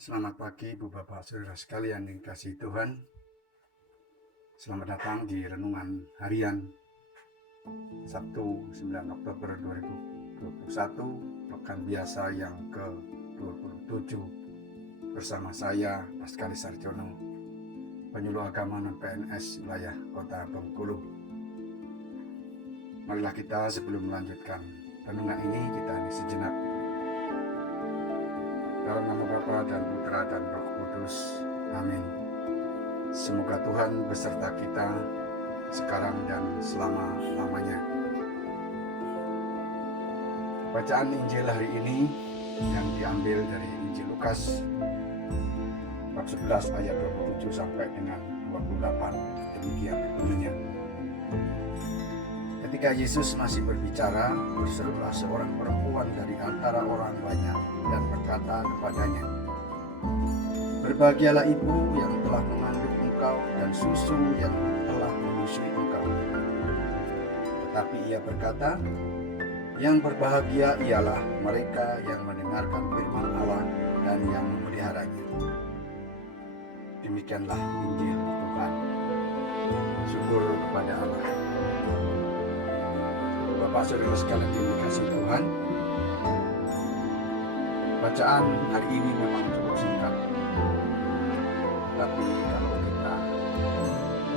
Selamat pagi Ibu Bapak Saudara sekalian yang dikasihi Tuhan. Selamat datang di Renungan Harian Sabtu 9 Oktober 2021, Pekan Biasa yang ke-27, bersama saya Paskali Sarjono, penyuluh agama non-PNS wilayah Kota Bengkulu. Marilah kita sebelum melanjutkan renungan ini, kita sejenak. Dalam nama Bapa dan Putra dan Roh Kudus. Amin. Semoga Tuhan beserta kita sekarang dan selama-lamanya. Bacaan Injil hari ini yang diambil dari Injil Lukas bab 11 ayat 27 sampai dengan 28. Demikian bunyinya. Ketika Yesus masih berbicara, berserulah seorang perempuan dari antara orang banyak dan berkata kepadanya, "Berbahagialah ibu yang telah mengandung engkau dan susu yang telah menyusui engkau." Tetapi ia berkata, "Yang berbahagia ialah mereka yang mendengarkan firman Allah dan yang memeliharanya." Demikianlah Injil Tuhan. Syukur kepada Allah. Bapak Saudara sekalian yang dikasihi Tuhan, bacaan hari ini memang cukup singkat, tapi kalau kita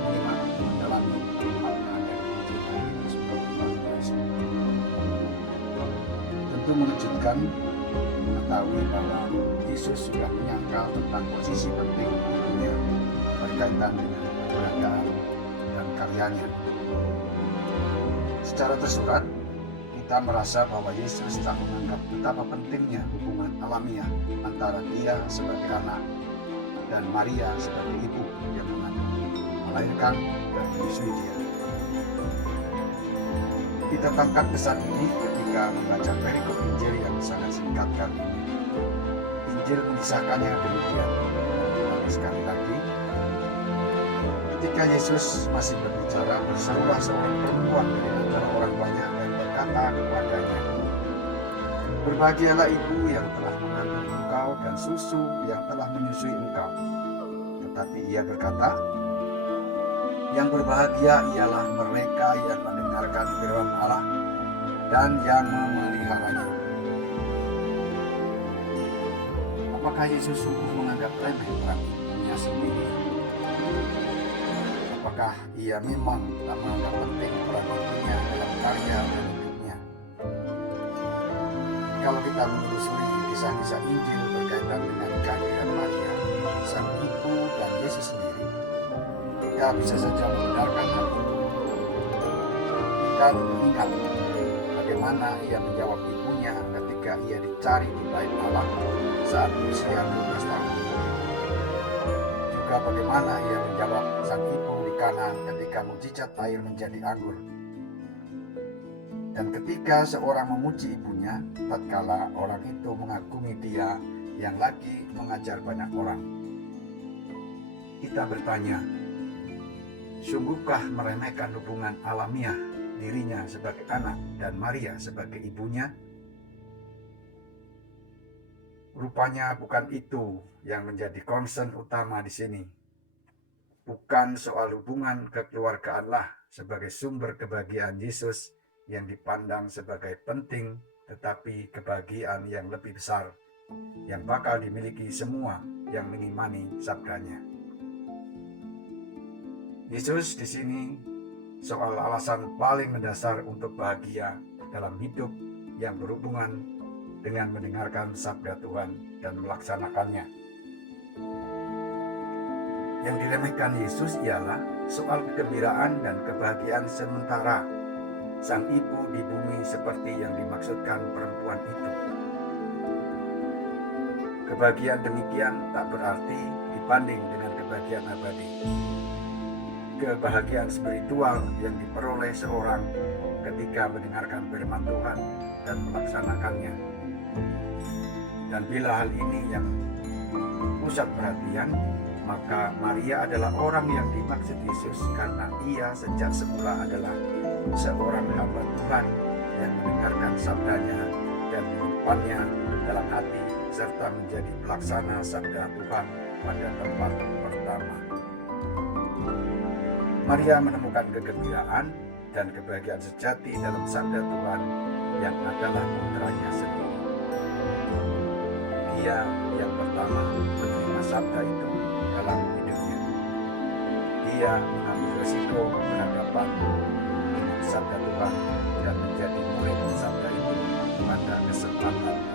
menyimak mendalami makna dari Injil hari ini sungguh luar biasa. Tentu mengejutkan mengetahui bahwa Yesus sudah menyangkal tentang posisi penting ibunya berkaitan dengan keberadaan dan karyanya. Secara tersurat, kita merasa bahwa Yesus tak menganggap betapa pentingnya hubungan alamiah antara dia sebagai anak dan Maria sebagai ibu yang mengandung, melahirkan, dan menyusui dia. Kita tangkap kesan ini ketika membaca perikop Injil yang sangat singkat kali ini. Injil mengisahkannya demikian. Dan sekali lagi, ketika Yesus masih berbicara, berserulah seorang perempuan dari antara orang banyak dan berkata kepadanya, "Berbahagialah ibu yang telah mengandung engkau dan susu yang telah menyusui engkau." Tetapi ia berkata, "Yang berbahagia ialah mereka yang mendengarkan firman Allah dan yang memeliharanya." Apakah Yesus sungguh menganggap remeh peran ibunya sendiri? Apakah ia memang tak menganggap penting peran ibunya dalam karya dan hidupnya? Kalau kita menelusuri kisah-kisah Injil berkaitan dengan kehadiran Maria, sang ibu dan Yesus sendiri, kita bisa saja membenarkan hal itu. Kita ingat bagaimana ia menjawab ibunya ketika ia dicari di bait Allah saat usia 12 tahun. Juga bagaimana ia menjawab sang ibu di Kana ketika mujizat air menjadi anggur. Dan ketika seorang memuji ibunya, tatkala orang itu mengagumi dia yang lagi mengajar banyak orang. Kita bertanya, sungguhkah meremehkan hubungan alamiah dirinya sebagai anak dan Maria sebagai ibunya? Rupanya bukan itu yang menjadi concern utama di sini. Bukan soal hubungan kekeluargaanlah sebagai sumber kebahagiaan Yesus yang dipandang sebagai penting, tetapi kebahagiaan yang lebih besar yang bakal dimiliki semua yang mengimani sabdanya. Yesus di sini soal alasan paling mendasar untuk bahagia dalam hidup yang berhubungan dengan mendengarkan sabda Tuhan dan melaksanakannya. Yang diremehkan Yesus ialah soal kegembiraan dan kebahagiaan sementara sang ibu di bumi seperti yang dimaksudkan perempuan itu. Kebahagiaan demikian tak berarti dibanding dengan kebahagiaan abadi. Kebahagiaan spiritual yang diperoleh seorang ketika mendengarkan firman Tuhan dan melaksanakannya. Dan bila hal ini yang pusat perhatian, maka Maria adalah orang yang dimaksud Yesus karena ia sejak semula adalah seorang hamba Tuhan yang mendengarkan sabdanya dan menyimpannya dalam hati serta menjadi pelaksana sabda Tuhan pada tempat pertama. Maria menemukan kegembiraan dan kebahagiaan sejati dalam sabda Tuhan yang adalah putranya sendiri. Dia yang pertama menerima sabda itu dalam hidupnya. Dia mengambil risiko berhadapan dengan sabda Tuhan dan menjadi murid sabda itu pada kesempatan